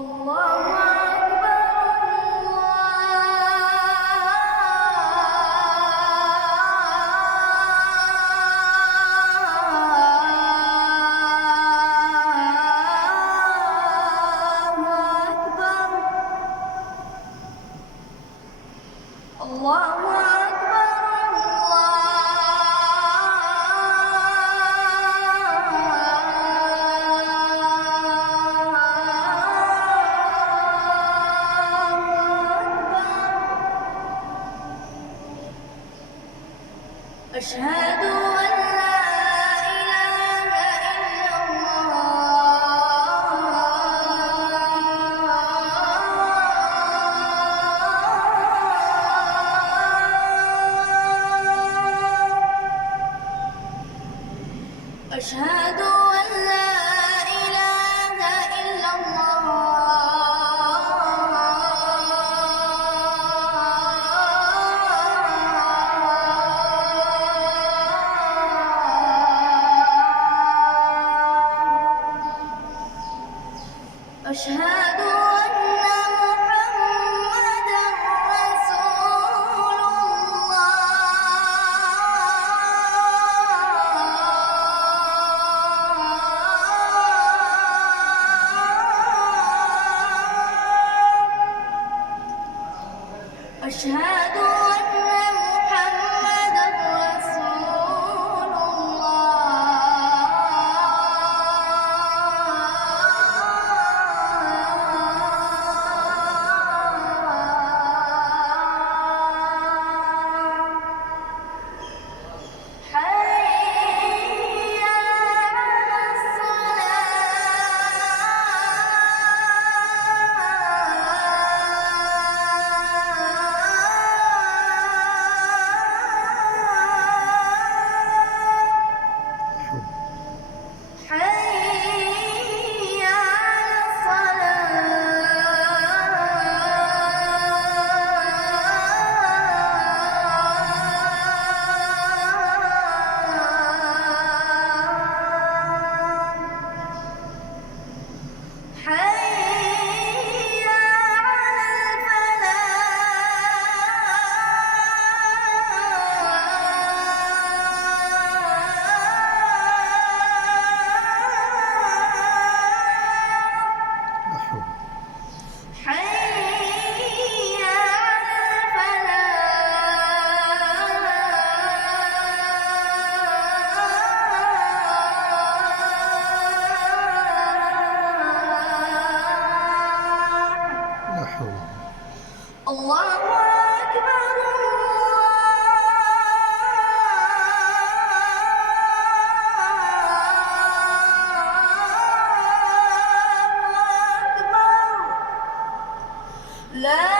الله أكبر. الله أشهد أن لا إله إلا الله. أشهد أن لا إله إلا الله. أشهد أن محمدًا رسول الله. أشهد أن محمدًا رسول الله. حي على الصلاة. حي على الصلاة. حي على الفلاح. حي على الفلاح. الله أكبر. الله أكبر. لا